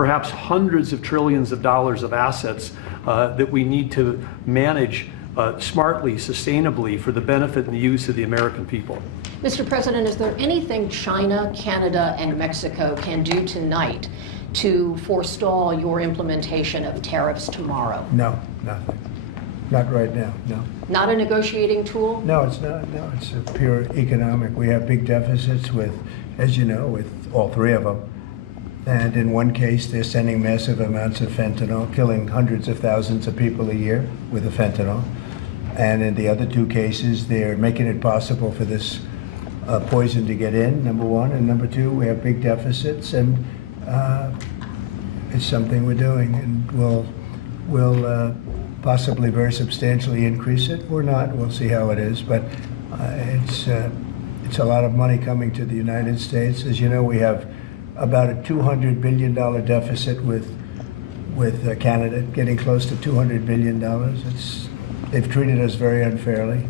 perhaps hundreds of trillions of dollars of assets that we need to manage smartly, sustainably, for the benefit and the use of the American people. Mr. President, is there anything China, Canada, and Mexico can do tonight to forestall your implementation of tariffs tomorrow? No, nothing. Not right now, no. Not a negotiating tool? No, it's not. No, it's a pure economic. We have big deficits with, as you know, with all three of them. And in one case, they're sending massive amounts of fentanyl, killing hundreds of thousands of people a year with the fentanyl. And in the other two cases, they're making it possible for this poison to get in, number one. And number two, we have big deficits, and it's something we're doing. And we'll possibly very substantially increase it. We're not. We'll see how it is. But it's a lot of money coming to the United States. As you know, we have about a $200 billion deficit with Canada, getting close to $200 billion. They've treated us very unfairly.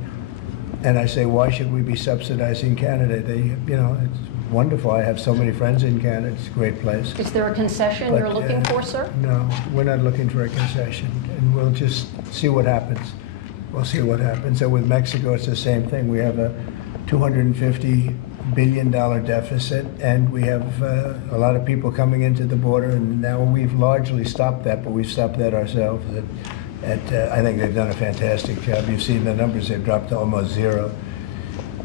And I say, why should we be subsidizing Canada? It's wonderful. I have so many friends in Canada. It's a great place. Is there a concession you're looking for, sir? No, we're not looking for a concession. And we'll just see what happens. We'll see what happens. And with Mexico, it's the same thing. We have a $250 billion deficit, and we have a lot of people coming into the border, and now we've largely stopped that, but we've stopped that ourselves. I think they've done a fantastic job. You've seen the numbers, they've dropped to almost zero.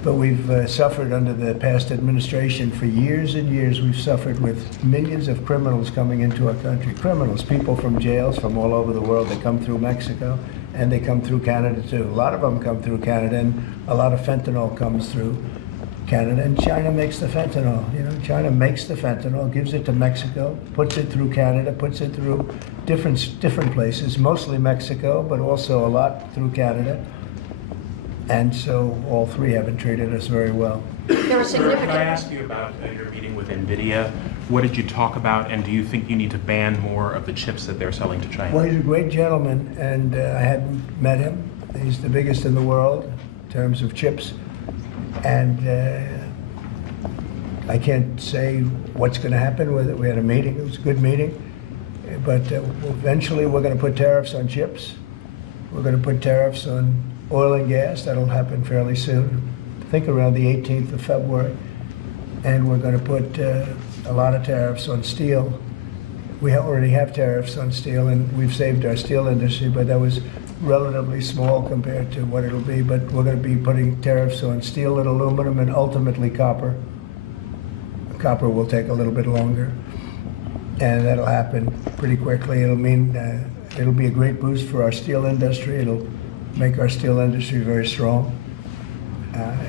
But we've suffered under the past administration for years and years. We've suffered with millions of criminals coming into our country. Criminals, people from jails from all over the world. They come through Mexico, and they come through Canada too. A lot of them come through Canada, and a lot of fentanyl comes through Canada, and China makes the fentanyl. China makes the fentanyl, gives it to Mexico, puts it through Canada, puts it through different places, mostly Mexico, but also a lot through Canada. And so all three haven't treated us very well. There are significant. Can I ask you about your meeting with NVIDIA? What did you talk about, and do you think you need to ban more of the chips that they're selling to China? Well, he's a great gentleman, and I hadn't met him. He's the biggest in the world in terms of chips. And I can't say what's going to happen with it. We had a meeting. It was a good meeting. But eventually we're going to put tariffs on chips. We're going to put tariffs on oil and gas. That'll happen fairly soon. I think around the 18th of February. And we're going to put a lot of tariffs on steel. We already have tariffs on steel, and we've saved our steel industry, but that was relatively small compared to what it'll be. But we're going to be putting tariffs on steel and aluminum, and ultimately copper. Copper will take a little bit longer, and that'll happen pretty quickly. It'll mean it'll be a great boost for our steel industry. It'll make our steel industry very strong.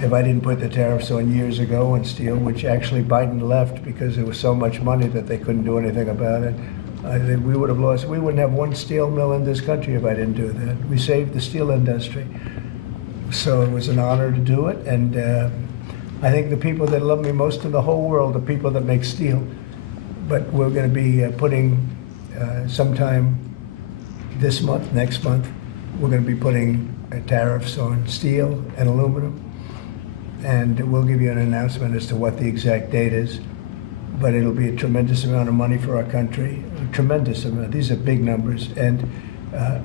If I didn't put the tariffs on years ago on steel, which actually Biden left because there was so much money that they couldn't do anything about it, we would have lost. We wouldn't have one steel mill in this country if I didn't do that. We saved the steel industry. So it was an honor to do it, and I think the people that love me most in the whole world are people that make steel. But we're going to be putting sometime this month, next month, we're going to be putting tariffs on steel and aluminum, and we'll give you an announcement as to what the exact date is. But it'll be a tremendous amount of money for our country, a tremendous amount. These are big numbers. And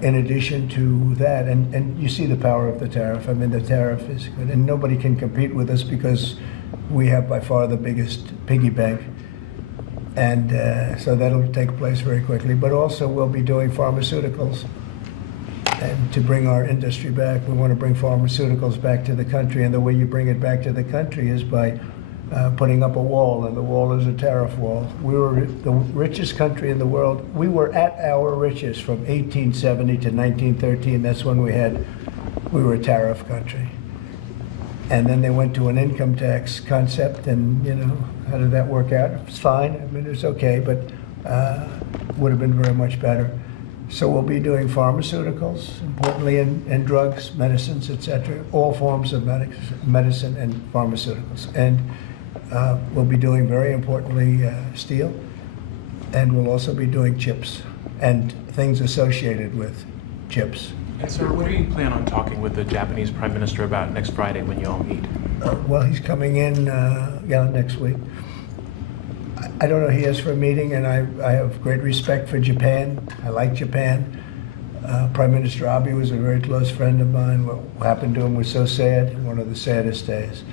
in addition to that, and you see the power of the tariff. I mean, the tariff is good, and nobody can compete with us because we have by far the biggest piggy bank. And so that'll take place very quickly. But also we'll be doing pharmaceuticals. And to bring our industry back, we want to bring pharmaceuticals back to the country. And the way you bring it back to the country is by putting up a wall, and the wall is a tariff wall. We were the richest country in the world. We were at our richest from 1870 to 1913. That's when we were a tariff country. And then they went to an income tax concept, and how did that work out? It's fine. I mean, it's okay, but would have been very much better. So we'll be doing pharmaceuticals, importantly, and drugs, medicines, etc., all forms of medicine and pharmaceuticals. And we'll be doing, very importantly, steel, and we'll also be doing chips and things associated with chips. And sir, what do you plan on talking with the Japanese Prime Minister about next Friday when you all meet? Well, he's coming in, next week. I don't know, he is for a meeting, and I have great respect for Japan. I like Japan. Prime Minister Abe was a very close friend of mine. What happened to him was so sad, one of the saddest days.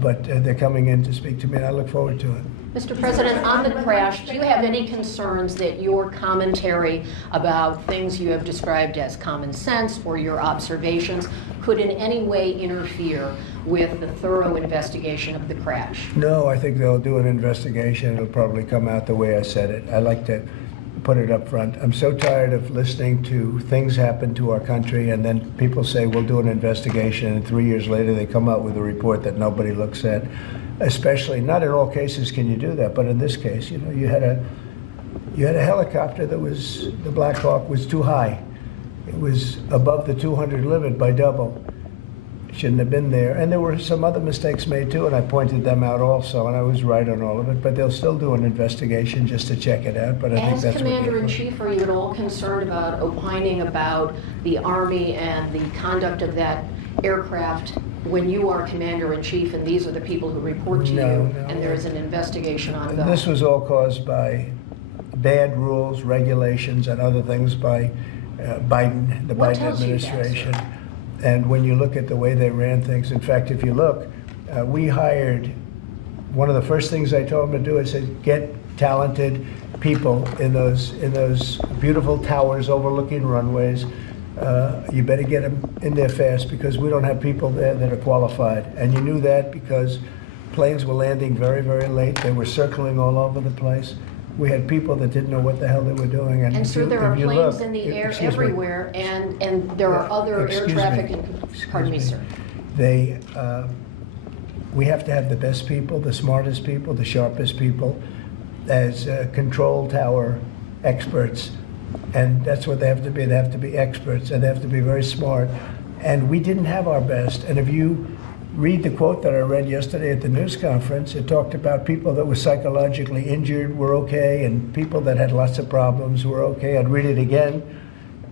But they're coming in to speak to me, and I look forward to it. Mr. President, on the crash, do you have any concerns that your commentary about things you have described as common sense or your observations could in any way interfere with the thorough investigation of the crash? No, I think they'll do an investigation. It'll probably come out the way I said it. I like to put it up front. I'm so tired of listening to things happen to our country, and then people say, we'll do an investigation, and 3 years later they come out with a report that nobody looks at. Especially, not in all cases can you do that, but in this case, you know, you had a helicopter that was, the Black Hawk was too high. It was above the 200 limit by double. It shouldn't have been there. And there were some other mistakes made too, and I pointed them out also, and I was right on all of it, but they'll still do an investigation just to check it out, but I think As that's what Commander-in-Chief, are you at all concerned about opining about the Army and the conduct of that aircraft when you are Commander-in-Chief and these are the people who report to you and there is an investigation ongoing? This was all caused by bad rules, regulations, and other things by Biden, the What Biden tells you that, administration. And when you look at the way they ran things, in fact, if you look, we hired, one of the first things I told them to do, I said, get talented people in those beautiful towers overlooking runways. You better get them in there fast because we don't have people there that are qualified. And you knew that because planes were landing very, very late. They were circling all over the place. We had people that didn't know what the hell they were doing. And sir, there are if you planes look- in the air excuse me. everywhere, and there are other air Excuse me. traffic. Excuse Pardon me, sir. We have to have the best people, the smartest people, the sharpest people as control tower experts. And that's what they have to be. They have to be experts, and they have to be very smart. And we didn't have our best. And if you read the quote that I read yesterday at the news conference, it talked about people that were psychologically injured were okay, and people that had lots of problems were okay. I'd read it again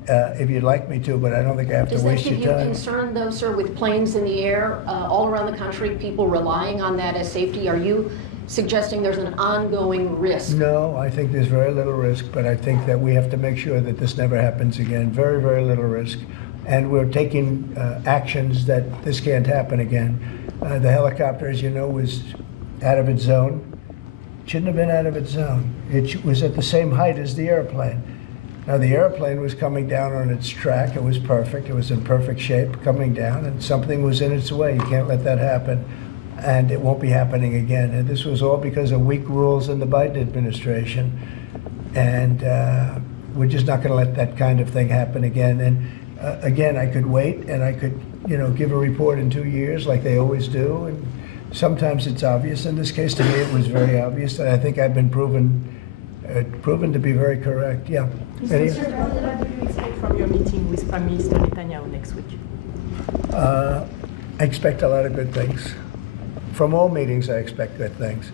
if you'd like me to, but I don't think I have Does to that waste give your you time. concern, though, sir, with planes in the air all around the country, people relying on that as safety? Are you suggesting there's an ongoing risk? No, I think there's very little risk, but I think that we have to make sure that this never happens again. Very, very little risk. And we're taking actions that this can't happen again. The helicopter, as you know, was out of its zone. Shouldn't have been out of its zone. It was at the same height as the airplane. Now, the airplane was coming down on its track. It was perfect. It was in perfect shape coming down, and something was in its way. You can't let that happen, and it won't be happening again. And this was all because of weak rules in the Biden administration. And we're just not going to let that kind of thing happen again. And again, I could wait, and I could, give a report in 2 years like they always do. And sometimes it's obvious. In this case, to me, it was very obvious. And I think I've been proven to be very correct. Yeah. Mr. President, what do you expect from your meeting with Prime Minister Netanyahu next week? I expect a lot of good things. From all meetings, I expect good things.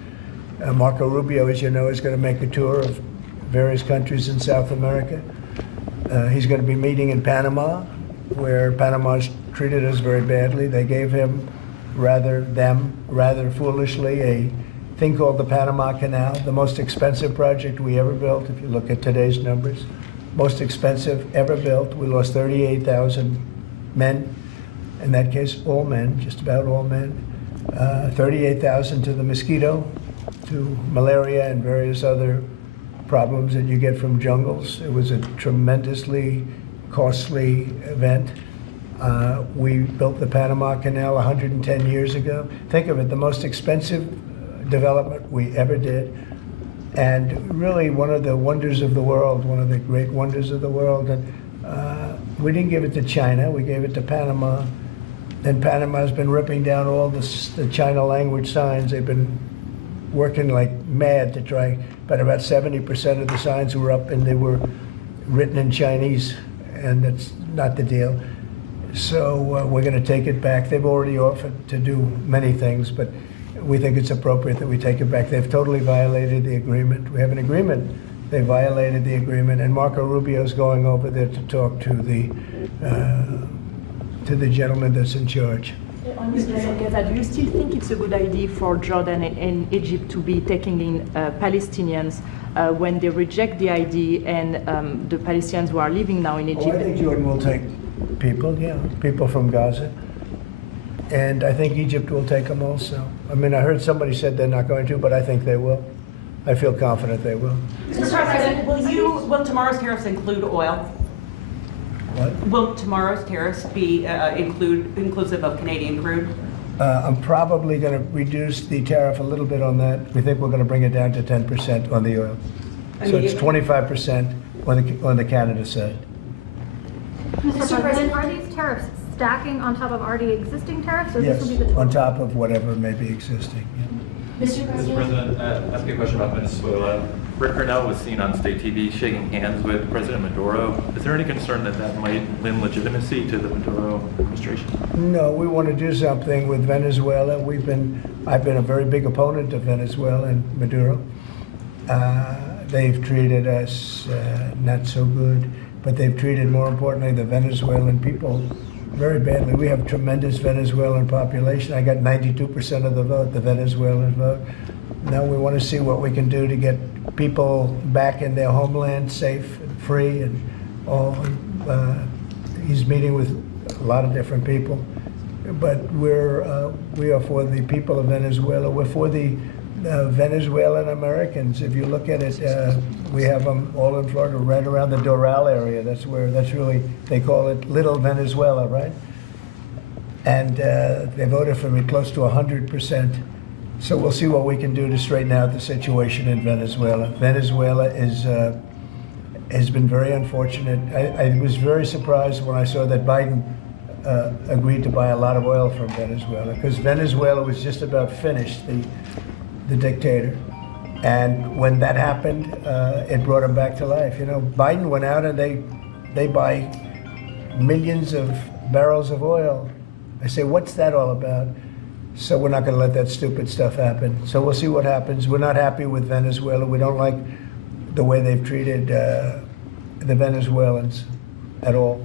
Marco Rubio, as you know, is going to make a tour of various countries in South America. He's going to be meeting in Panama, where Panama's treated us very badly. They gave him, rather foolishly, a thing called the Panama Canal, the most expensive project we ever built, if you look at today's numbers. Most expensive ever built. We lost 38,000 men. In that case, all men, just about all men. 38,000 to the mosquito, to malaria and various other problems that you get from jungles. It was a tremendously costly event. We built the Panama Canal 110 years ago. Think of it, the most expensive development we ever did, and really one of the wonders of the world, one of the great wonders of the world. And we didn't give it to China, we gave it to Panama. And Panama's been ripping down all the China language signs. They've been working like mad to try, but about 70% of the signs were up and they were written in Chinese, and that's not the deal. So we're going to take it back. They've already offered to do many things, but we think it's appropriate that we take it back. They've totally violated the agreement. We have an agreement. They violated the agreement, and Marco Rubio's going over there to talk to the gentleman that's in charge. On Mr. Gaza, do you still think it's a good idea for Jordan and Egypt to be taking in Palestinians when they reject the idea and the Palestinians who are living now in Oh, Egypt? I think Jordan will take people, yeah, people from Gaza. And I think Egypt will take them also. I mean, I heard somebody said they're not going to, but I think they will. I feel confident they will. Mr. President, will tomorrow's tariffs include oil? What? Will tomorrow's tariffs be inclusive of Canadian crude? I'm probably going to reduce the tariff a little bit on that. We think we're going to bring it down to 10% on the oil. So it's 25% on the Canada side. Mr. President, are these tariffs stacking on top of already existing tariffs, or this will be the Yes, on total? top of whatever may be existing. Yeah. Mr. President, ask you a question about Venezuela. Rick Cornell was seen on state TV shaking hands with President Maduro. Is there any concern that that might lend legitimacy to the Maduro administration? No, we want to do something with Venezuela. I've been a very big opponent of Venezuela and Maduro. They've treated us not so good, but they've treated, more importantly, the Venezuelan people very badly. We have tremendous Venezuelan population. I got 92% of the vote, the Venezuelan vote. Now we want to see what we can do to get people back in their homeland safe and free and all. He's meeting with a lot of different people, but we are for the people of Venezuela. We're for the Venezuelan Americans. If you look at it, we have them all in Florida, right around the Doral area. That's really, they call it Little Venezuela, right? And they voted for me close to 100%. So we'll see what we can do to straighten out the situation in Venezuela. Venezuela has been very unfortunate. I was very surprised when I saw that Biden agreed to buy a lot of oil from Venezuela, because Venezuela was just about finished, the dictator. And when that happened, it brought him back to life. You know, Biden went out and they buy millions of barrels of oil. I say, what's that all about? So we're not going to let that stupid stuff happen. So we'll see what happens. We're not happy with Venezuela. We don't like the way they've treated the Venezuelans at all.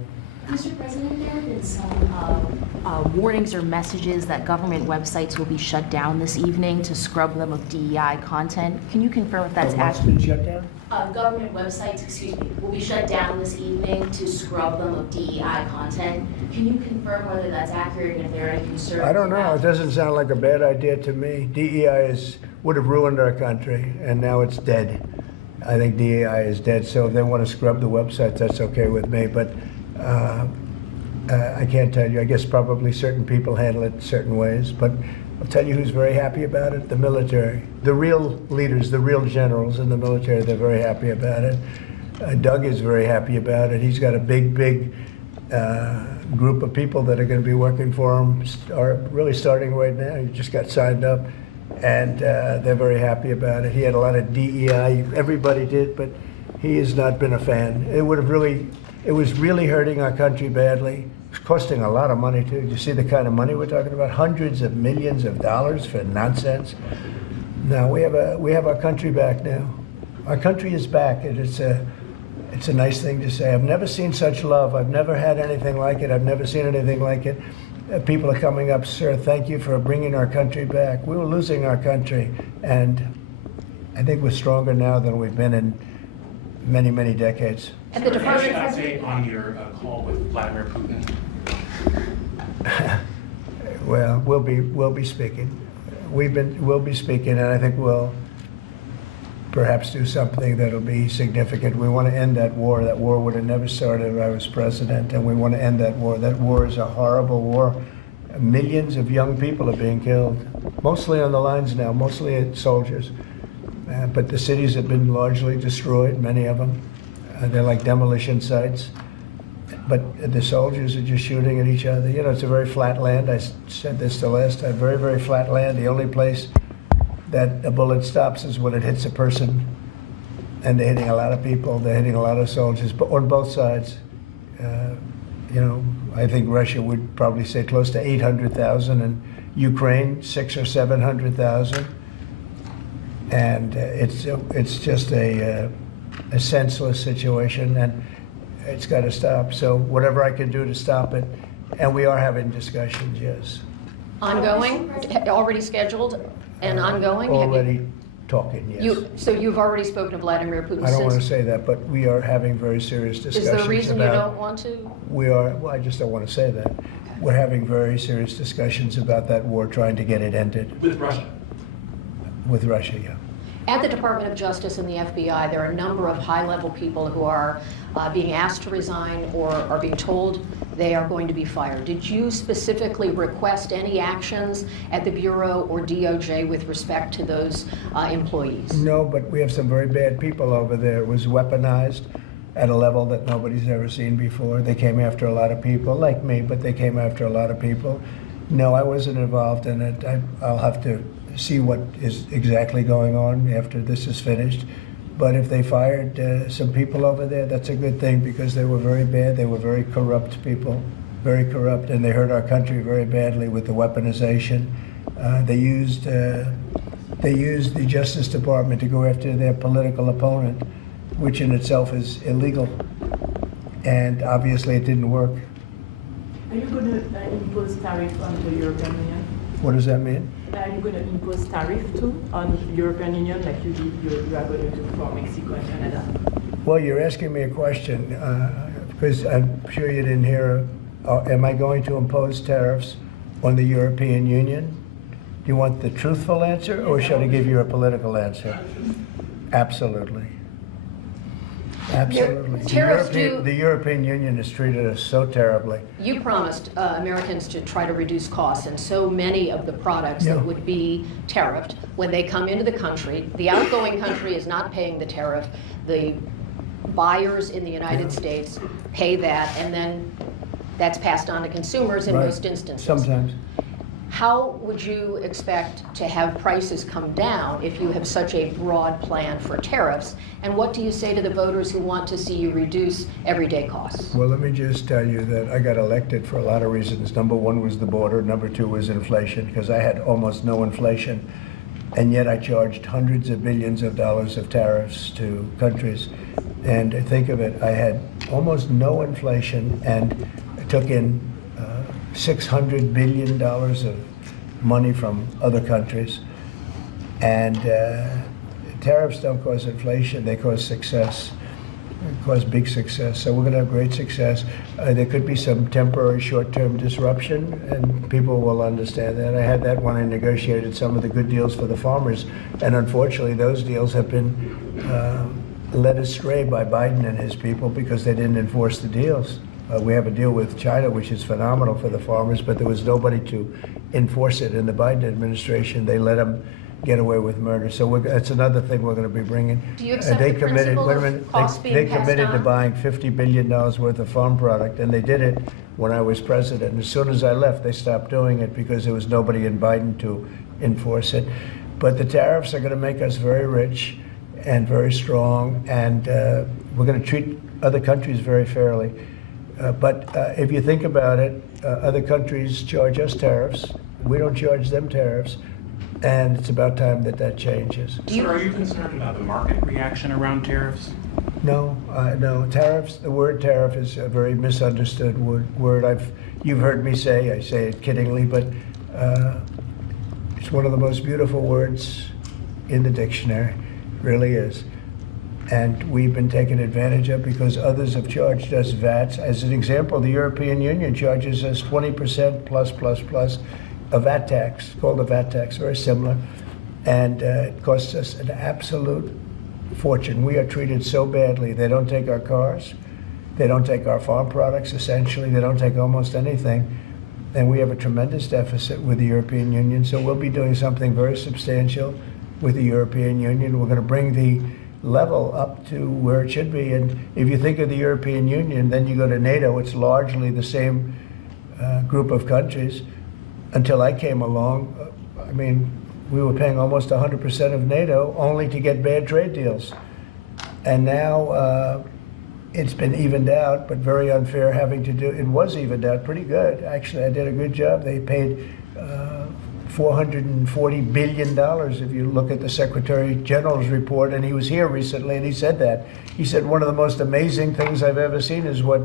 Mr. President, there have been some warnings or messages that government websites will be shut down this evening to scrub them of DEI content. Can you confirm if that's What's accurate? been shut down? Government websites, will be shut down this evening to scrub them of DEI content. Can you confirm whether that's accurate and if there are any concerns? I don't know. about- It doesn't sound like a bad idea to me. DEI would have ruined our country, and now it's dead. I think DEI is dead. So if they want to scrub the websites, that's okay with me. But I can't tell you. I guess probably certain people handle it certain ways. But I'll tell you who's very happy about it: the military. The real leaders, the real generals in the military, they're very happy about it. Doug is very happy about it. He's got a big group of people that are going to be working for him, really starting right now. He just got signed up, and they're very happy about it. He had a lot of DEI. Everybody did, but he has not been a fan. It was really hurting our country badly. It's costing a lot of money too. You see the kind of money we're talking about? Hundreds of millions of dollars for nonsense. Now we have our country back now. Our country is back, and it's a nice thing to say. I've never seen such love. I've never had anything like it. I've never seen anything like it. People are coming up, sir, thank you for bringing our country back. We were losing our country, and I think we're stronger now than we've been in many, many decades. At the Department of Update on your call with Vladimir Putin. Well, we'll be speaking. We'll be speaking, and I think we'll perhaps do something that'll be significant. We want to end that war. That war would have never started if I was president, and we want to end that war. That war is a horrible war. Millions of young people are being killed, mostly on the lines now, mostly soldiers. But the cities have been largely destroyed, many of them. They're like demolition sites. But the soldiers are just shooting at each other. You know, it's a very flat land. I said this the last time, very, very flat land. The only place that a bullet stops is when it hits a person. And they're hitting a lot of people. They're hitting a lot of soldiers, but on both sides. You know, I think Russia would probably say close to 800,000, and Ukraine 600,000 or 700,000. And it's just a senseless situation, and it's got to stop. So whatever I can do to stop it, and we are having discussions, yes. Ongoing, already scheduled and ongoing? Have you- Already talking, yes. So you've already spoken to Vladimir Putin I don't want to since? say that, but we are having very serious Is discussions there a reason you about- don't want to? We are, well, I just don't want to say that. We're having very serious discussions about that war, trying to get it ended With Russia. with Russia, yeah. At the Department of Justice and the FBI, there are a number of high-level people who are being asked to resign or are being told they are going to be fired. Did you specifically request any actions at the Bureau or DOJ with respect to those employees? No, but we have some very bad people over there. It was weaponized at a level that nobody's ever seen before. They came after a lot of people, like me, but they came after a lot of people. No, I wasn't involved in it. I'll have to see what is exactly going on after this is finished. But if they fired some people over there, that's a good thing, because they were very bad. They were very corrupt people, very corrupt, and they hurt our country very badly with the weaponization. They used the Justice Department to go after their political opponent, which in itself is illegal. And obviously it didn't work. Are you going to impose tariff on the European Union? What does that mean? Are you going to impose tariff too on the European Union like you are going to do for Mexico and Canada? Well, you're asking me a question, because I'm sure you didn't hear. Am I going to impose tariffs on the European Union? Do you want the truthful answer, or should I give you a political answer? Absolutely. Absolutely. Tariffs The European Union has treated us so terribly. You promised Americans to try to reduce costs, and so many of the products Yeah. that would be tariffed, when they come into the country, the outgoing country is not paying the tariff. The buyers in the United States pay that, and then that's passed on to consumers in Right. most instances. Sometimes. How would you expect to have prices come down if you have such a broad plan for tariffs? And what do you say to the voters who want to see you reduce everyday costs? Well, let me just tell you that I got elected for a lot of reasons. Number one was the border. Number two was inflation, because I had almost no inflation. And yet I charged hundreds of billions of dollars of tariffs to countries. And think of it, I had almost no inflation and took in $600 billion of money from other countries. And tariffs don't cause inflation, they cause success. They cause big success. So we're going to have great success. There could be some temporary short-term disruption, and people will understand that. I had that when I negotiated some of the good deals for the farmers. And unfortunately, those deals have been led astray by Biden and his people because they didn't enforce the deals. We have a deal with China, which is phenomenal for the farmers, but there was nobody to enforce it in the Biden administration. They let them get away with murder. So that's another thing we're going to be bringing. Do you accept They the committed, principle wait a of minute, costs being they passed committed to on? buying $50 billion worth of farm product, and they did it when I was president. And as soon as I left, they stopped doing it because there was nobody in Biden to enforce it. But the tariffs are going to make us very rich and very strong, and we're going to treat other countries very fairly. But if you think about it, other countries charge us tariffs. We don't charge them tariffs. And it's about time that that changes. Sir, are you concerned about the market reaction around tariffs? No, no. Tariffs, the word tariff is a very misunderstood word. You've heard me say, I say it kiddingly, but it's one of the most beautiful words in the dictionary. It really is. And we've been taken advantage of because others have charged us VATs. As an example, the European Union charges us 20% plus a VAT tax, called a VAT tax, very similar. And it costs us an absolute fortune. We are treated so badly. They don't take our cars. They don't take our farm products, essentially. They don't take almost anything. And we have a tremendous deficit with the European Union. So we'll be doing something very substantial with the European Union. We're going to bring the level up to where it should be. And if you think of the European Union, then you go to NATO, it's largely the same group of countries. Until I came along, I mean, we were paying almost 100% of NATO only to get bad trade deals. And now it's been evened out, but very unfair having to do, it was evened out pretty good. Actually, I did a good job. They paid $440 billion if you look at the Secretary General's report, and he was here recently and he said that. He said one of the most amazing things I've ever seen is what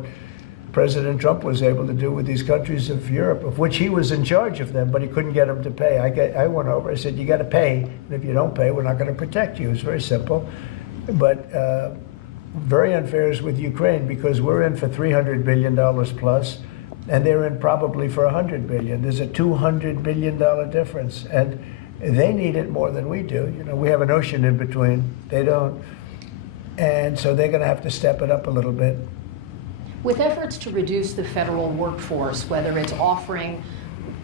President Trump was able to do with these countries of Europe, of which he was in charge of them, but he couldn't get them to pay. I went over, I said, you got to pay, and if you don't pay, we're not going to protect you. It's very simple. But very unfair is with Ukraine, because we're in for $300 billion plus, and they're in probably for $100 billion. There's a $200 billion difference, and they need it more than we do. You know, we have an ocean in between. They don't. And so they're going to have to step it up a little bit. With efforts to reduce the federal workforce, whether it's offering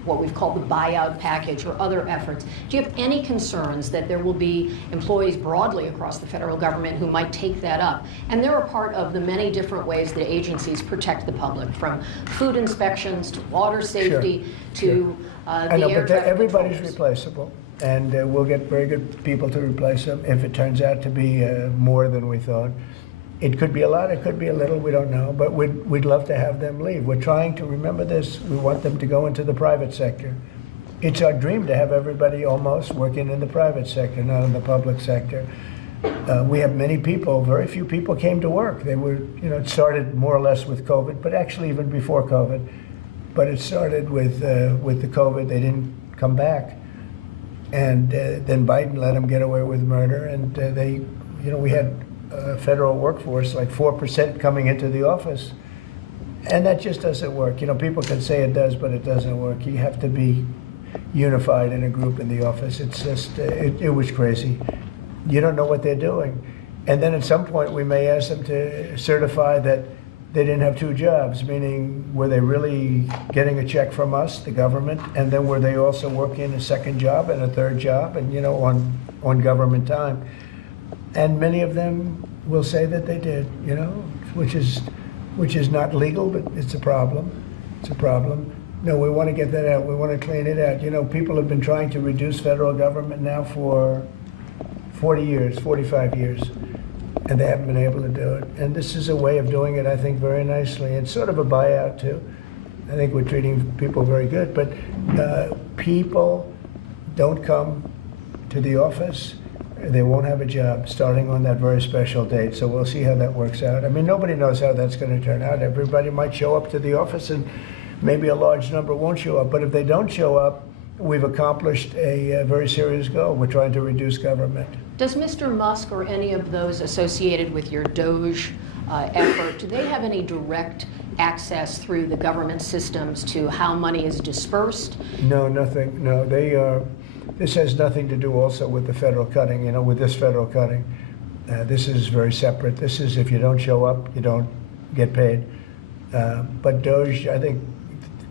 what we've called the buyout package or other efforts, do you have any concerns that there will be employees broadly across the federal government who might take that up? And they're a part of the many different ways that agencies protect the public, from food inspections to water safety to I know, the air but traffic everybody's controllers. replaceable, and we'll get very good people to replace them if it turns out to be more than we thought. It could be a lot, it could be a little, we don't know, but we'd love to have them leave. We're trying to remember this. We want them to go into the private sector. It's our dream to have everybody almost working in the private sector, not in the public sector. We have many people, very few people came to work. They were, you know, it started more or less with COVID, but actually even before COVID. But it started with the COVID. They didn't come back. And then Biden let them get away with murder. And they, you know, we had federal workforce like 4% coming into the office. And that just doesn't work. You know, people can say it does, but it doesn't work. You have to be unified in a group in the office. It's just, it was crazy. You don't know what they're doing. And then at some point we may ask them to certify that they didn't have two jobs, meaning were they really getting a check from us, the government, and then were they also working a second job and a third job, and, you know, on government time. And many of them will say that they did, you know, which is not legal, but it's a problem. It's a problem. No, we want to get that out. We want to clean it out. You know, people have been trying to reduce federal government now for 40 years, 45 years, and they haven't been able to do it. And this is a way of doing it, I think, very nicely. It's sort of a buyout, too. I think we're treating people very good, but people don't come to the office. They won't have a job starting on that very special date, so we'll see how that works out. I mean, nobody knows how that's going to turn out. Everybody might show up to the office, and maybe a large number won't show up. But if they don't show up, we've accomplished a very serious goal. We're trying to reduce government. Does Mr. Musk or any of those associated with your DOGE effort, do they have any direct access through the government systems to how money is dispersed? No, nothing. No, they are. This has nothing to do also with the federal cutting, you know, with this federal cutting. This is very separate. This is if you don't show up, you don't get paid. But DOGE, I think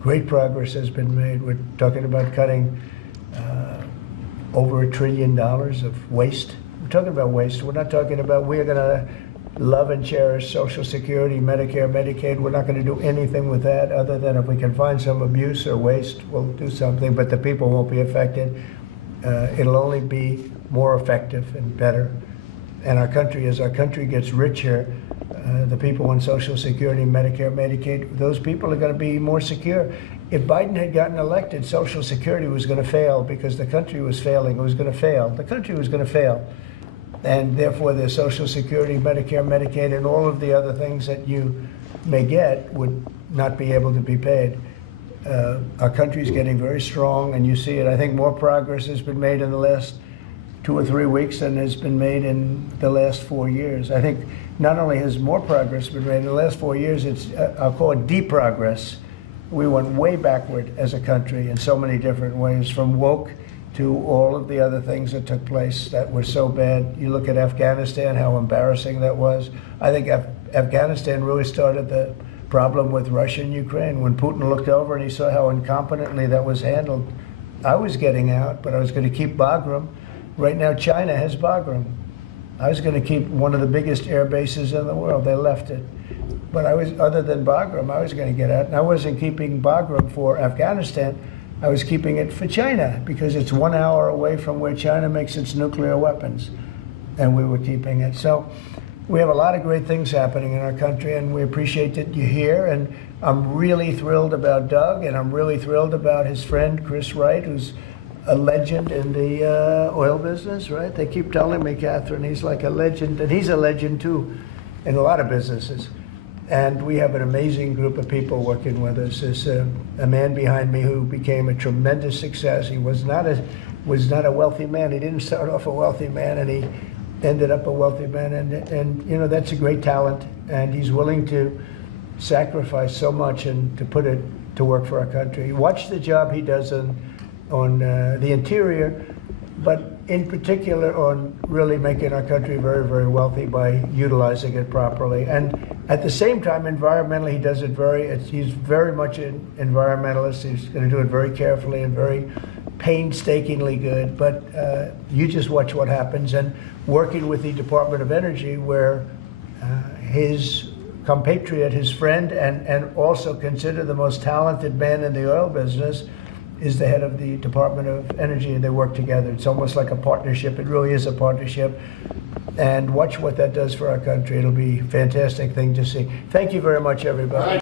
great progress has been made. We're talking about cutting over $1 trillion of waste. We're talking about waste. We're not talking about we're going to love and cherish Social Security, Medicare, Medicaid. We're not going to do anything with that other than if we can find some abuse or waste, we'll do something, but the people won't be affected. It'll only be more effective and better. And our country, as our country gets richer, the people on Social Security, Medicare, Medicaid, those people are going to be more secure. If Biden had gotten elected, Social Security was going to fail because the country was failing. It was going to fail. The country was going to fail. And therefore, the Social Security, Medicare, Medicaid, and all of the other things that you may get would not be able to be paid. Our country is getting very strong, and you see it. I think more progress has been made in the last 2 or 3 weeks than has been made in the last 4 years. I think not only has more progress been made in the last 4 years, it's, I'll call it deprogress. We went way backward as a country in so many different ways, from woke to all of the other things that took place that were so bad. You look at Afghanistan, how embarrassing that was. I think Afghanistan really started the problem with Russia and Ukraine. When Putin looked over and he saw how incompetently that was handled, I was getting out, but I was going to keep Bagram. Right now, China has Bagram. I was going to keep one of the biggest air bases in the world. They left it. But I was, other than Bagram, I was going to get out. And I wasn't keeping Bagram for Afghanistan. I was keeping it for China because it's 1 hour away from where China makes its nuclear weapons. And we were keeping it. So we have a lot of great things happening in our country, and we appreciate that you're here. And I'm really thrilled about Doug, and I'm really thrilled about his friend, Chris Wright, who's a legend in the oil business, right? They keep telling me, Catherine, he's like a legend, and he's a legend too in a lot of businesses. And we have an amazing group of people working with us. There's a man behind me who became a tremendous success. He was not a wealthy man. He didn't start off a wealthy man, and he ended up a wealthy man. And you know, that's a great talent. And he's willing to sacrifice so much and to put it to work for our country. Watch the job he does on the interior, but in particular on really making our country very, very wealthy by utilizing it properly. And at the same time, environmentally, he does it he's very much an environmentalist. He's going to do it very carefully and very painstakingly good. But you just watch what happens. And working with the Department of Energy, where his compatriot, his friend, and also considered the most talented man in the oil business, is the head of the Department of Energy, and they work together. It's almost like a partnership. It really is a partnership. And watch what that does for our country. It'll be a fantastic thing to see. Thank you very much, everybody.